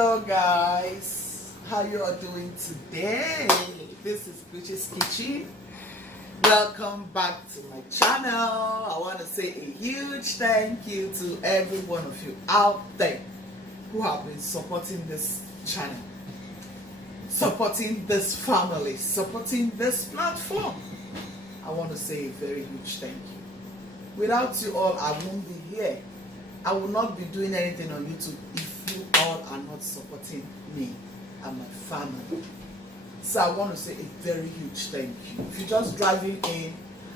Hello guys, how you are doing today? This is Blueberries Kitchen. Welcome back to my channel. I want to say a huge thank you to every one of you out there who have been supporting this channel, supporting this family, supporting this platform. I want to say a very huge thank you. Without you all, I won't be here. I will not be doing anything on YouTube if you all are not supporting me and my family. So I want to say a very huge thank you. If you're just driving in,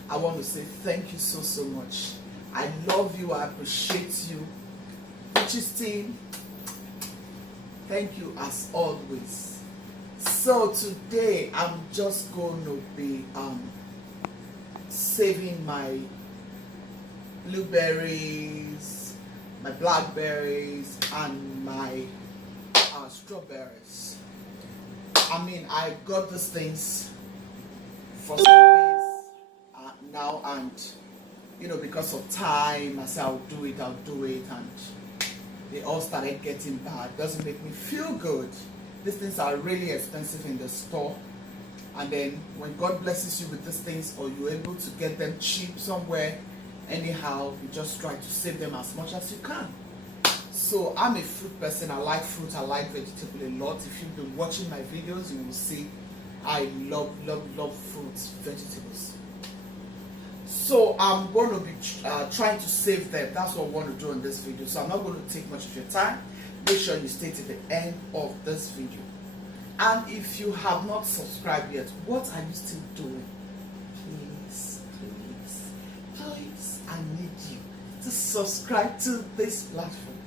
I want to say thank you so much. I love you. I appreciate you. Blueberries team, thank you as always. So today I'm just going to be saving my blueberries, my blackberries, and my strawberries. I mean, I got these things for some days now, and you know, because of time, I said I'll do it, and they all started getting bad. Doesn't make me feel good. These things are really expensive in the store, and then when God blesses you with these things, or you're able to get them cheap somewhere, anyhow, you just try to save them as much as you can. So I'm a fruit person. I like fruit. I like vegetable a lot. If you've been watching my videos, you will see I love fruits, vegetables. So I'm going to be trying to save them. That's what I want to do in this video. So I'm not going to take much of your time. Make sure you stay to the end of this video. And if you have not subscribed yet, what are you still doing? Please, I need you to subscribe to this platform.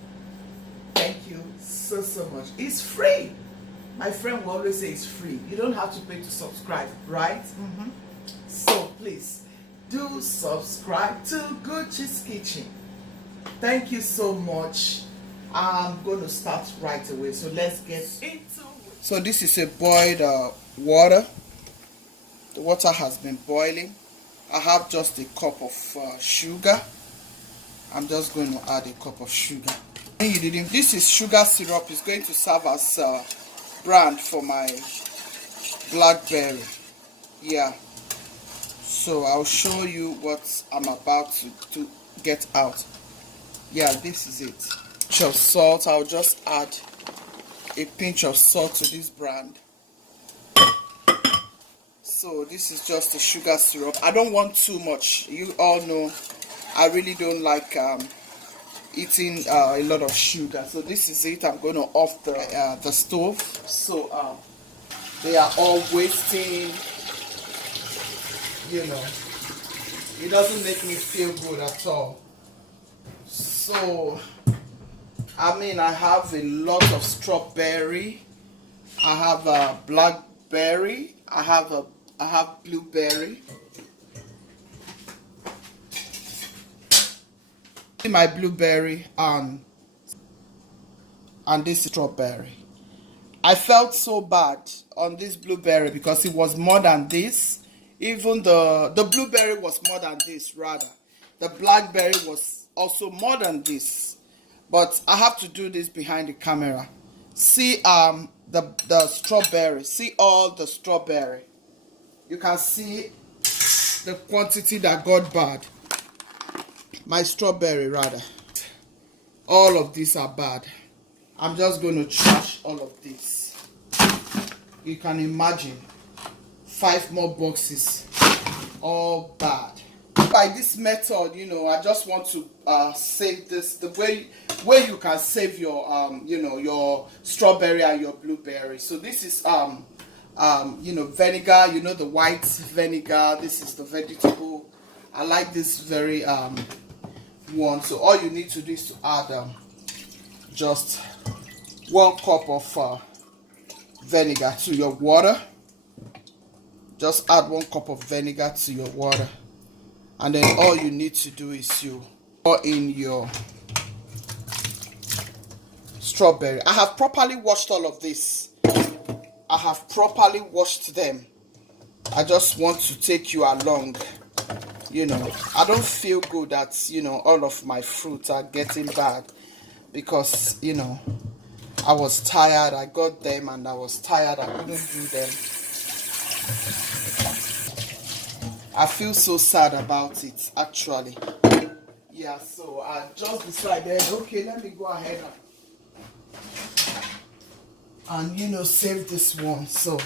Thank you so much. It's free. My friend will always say it's free. You don't have to pay to subscribe, right? So please do subscribe to Blueberries Kitchen. Thank you so much. I'm going to start right away. So let's get into it. So this is a boiled water. The water has been boiling. I have just a cup of sugar. I'm just going to add a cup of sugar. This is sugar syrup. It's going to serve as brand for my blackberry. Yeah. So I'll show you what I'm about to get out. Yeah, this is it. Pinch of salt. I'll just add a pinch of salt to this brand. So this is just a sugar syrup. I don't want too much. You all know I really don't like eating a lot of sugar. So this is it. I'm going to off the stove. So they are all wasting, you know. It doesn't make me feel good at all. So I mean, I have a lot of strawberry. I have a blackberry. I have blueberry. My blueberry and this strawberry. I felt so bad on this blueberry because it was more than this. Even the blueberry was more than this, rather. The blackberry was also more than this. But I have to do this behind the camera. See the strawberry. See all the strawberry. You can see the quantity that got bad. My strawberry, rather. All of these are bad. I'm just going to trash all of this. You can imagine 5 more boxes, all bad. By this method, you know, I just want to save this the way you can save your you know, your strawberry and your blueberry. So this is you know, vinegar. You know, the white vinegar. This is the vegetable. I like this very one. So all you need to do is to add just 1 cup of vinegar to your water. Just add 1 cup of vinegar to your water, and then all you need to do is you pour in your strawberry. I have properly washed all of this. I have properly washed them. I just want to take you along. You know, I don't feel good that, you know, all of my fruits are getting bad, because, you know, I was tired. I got them and I was tired. I couldn't do them. I feel so sad about it, actually. Yeah, so I just decided, okay, let me go ahead and you know, save this one. So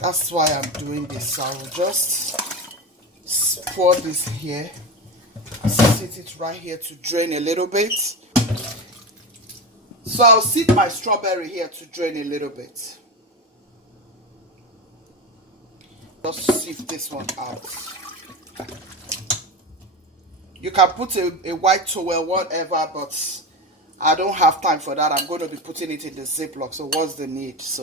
that's why I'm doing this. I will just pour this here, sit it right here to drain a little bit. So I'll sit my strawberry here to drain a little bit. Just sieve this one out. You can put a white towel, whatever, but I don't have time for that. I'm going to be putting it in the Ziploc, so what's the need? So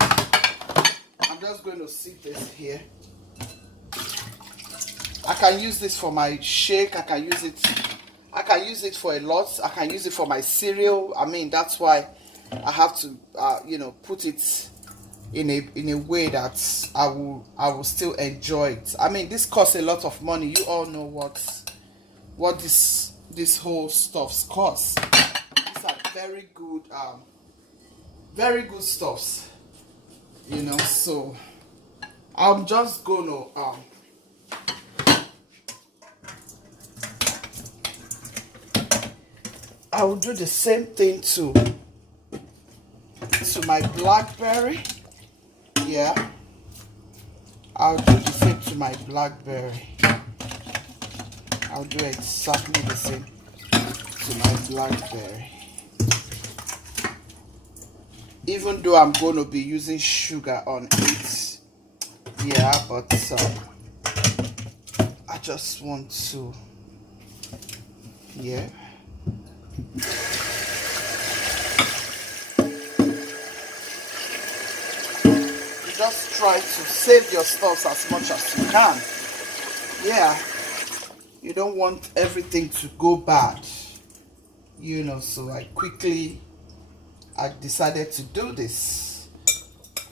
I'm just going to sieve this here. I can use this for my shake. I can use it for a lot. I can use it for my cereal. I mean, that's why I have to you know, put it in a way that I will still enjoy it. I mean, this costs a lot of money. You all know what this whole stuffs costs. These are very good stuffs, you know. So I'm just gonna I will do the same thing to my blackberry. Yeah, I'll do the same to my blackberry. I'll do exactly the same to my blackberry. Even though I'm going to be using sugar on it. Yeah, but I just want to, yeah. Just try to save your stuff as much as you can. Yeah, you don't want everything to go bad, you know. So I decided to do this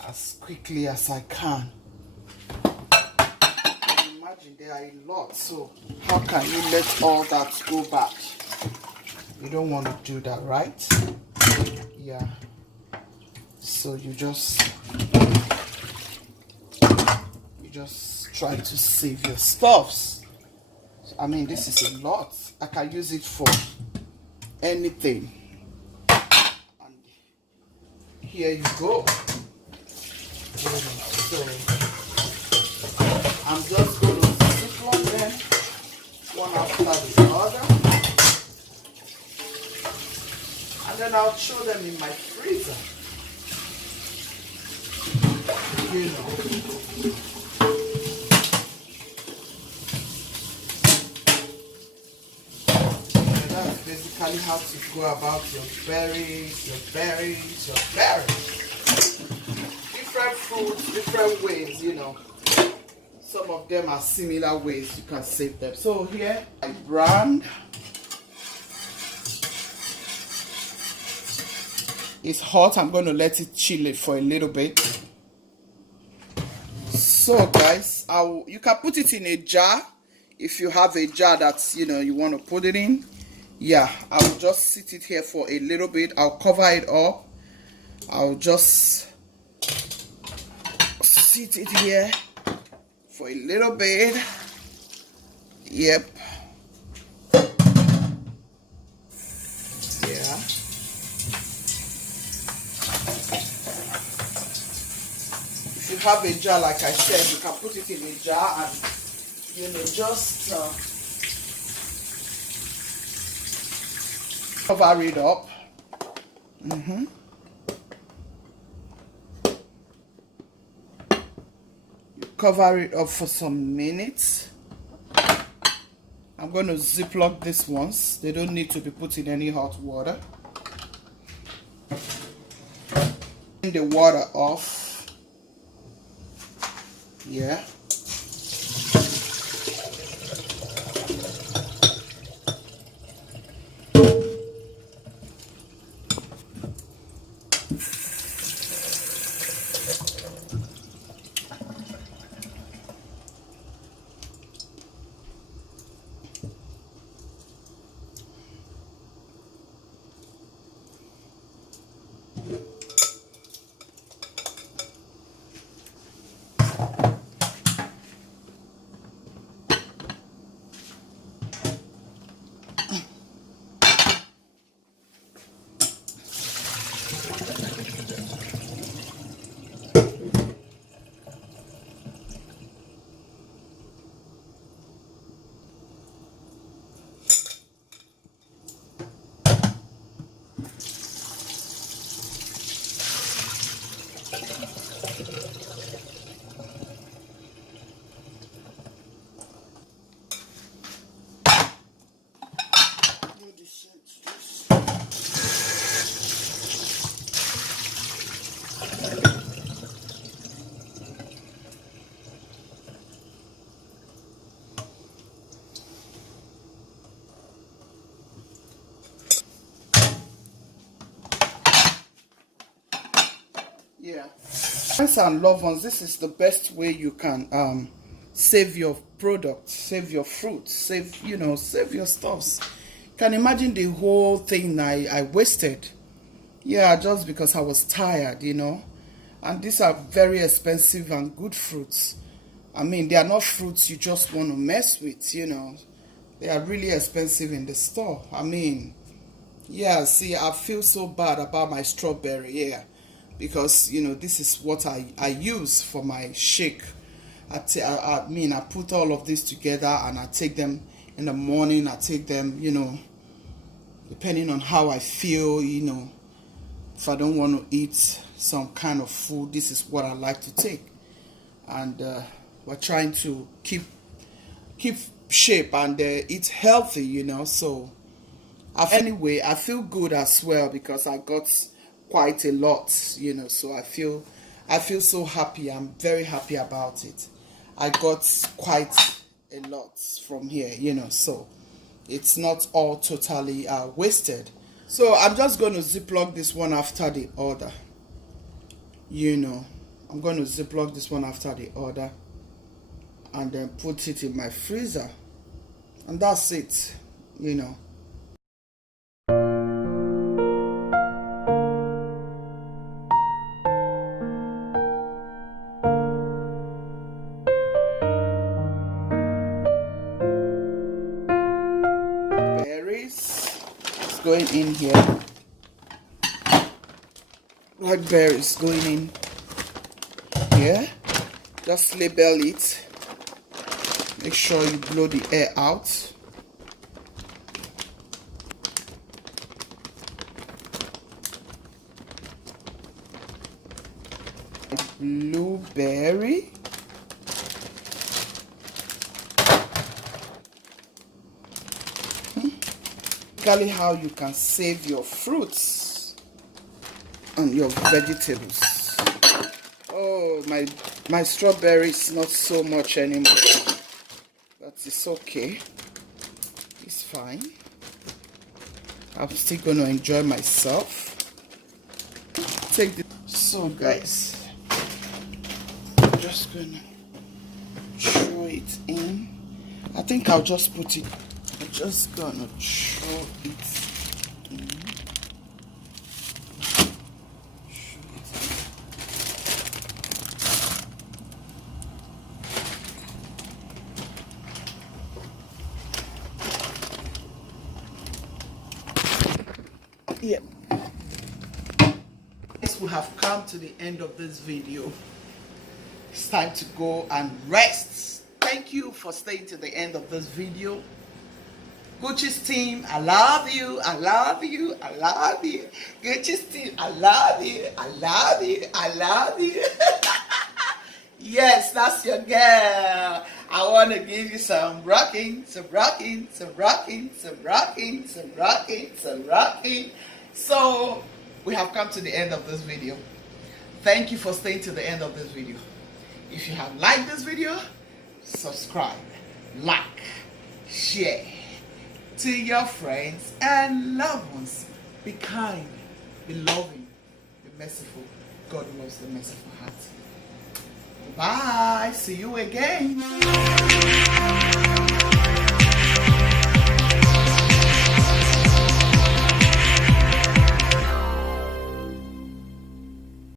as quickly as I can. Imagine there are a lot, so how can you let all that go bad? You don't want to do that, right? Yeah, so you just try to save your stuffs. I mean, this is a lot. I can use it for anything. And here you go. So I'm just going to Ziploc them one after the other, and then I'll throw them in my freezer. You know. Basically how to go about your berries. Different fruits, different ways, you know. Some of them are similar ways you can save them. So here, I brand. It's hot. I'm going to let it chill it for a little bit. So guys, you can put it in a jar if you have a jar that's, you know, you want to put it in. Yeah, I will just sit it here for a little bit. I'll cover it up. I'll just sit it here for a little bit. Yep. Yeah. If you have a jar, like I said, you can put it in a jar and, you know, just cover it up. You cover it up for some minutes. I'm going to Ziploc this ones. They don't need to be put in any hot water. Turn the water off. Yeah. Yeah. Friends and loved ones, this is the best way you can save your products, save your fruits, save your stuffs. Can imagine the whole thing I wasted. Yeah, just because I was tired, And these are very expensive and good fruits. I mean, they are not fruits you just want to mess with, They are really expensive in the store. I mean, yeah, see, I feel so bad about my strawberry, yeah. Because, this is what I use for my shake. I mean, I put all of this together and I take them in the morning. I take them, depending on how I feel, if I don't want to eat some kind of food, this is what I like to take. And we're trying to keep shape and eat healthy, so anyway, I feel good as well because I got quite a lot, so I feel so happy. I'm very happy about it. I got quite a lot from here, so it's not all totally wasted. So I'm just going to ziplock this one after the other. I'm going to ziplock this one after the other and then put it in my freezer. And that's it, Berries is going in here. Blackberries going in here. Just label it. Make sure you blow the air out. Blueberry. Basically how you can save your fruits and your vegetables. Oh, my strawberries not so much anymore, but it's okay, it's fine. I'm still gonna enjoy myself. Take this. So guys, I'm just gonna throw it in. I think I'll just put it, I'm just gonna throw it in. Yeah. We have come to the end of this video. It's time to go and rest. Thank you for staying to the end of this video. Gucci's team, I love you, I love you, I love you. Gucci's team, I love you, I love you, I love you. Yes, that's your girl. I want to give you some rocking, some rocking, some rocking, some rocking, some rocking, some rocking. So we have come to the end of this video. Thank you for staying to the end of this video. If you have liked this video, subscribe, like, share to your friends and loved ones. Be kind, be loving, be merciful. God loves the merciful heart. Bye. See you again.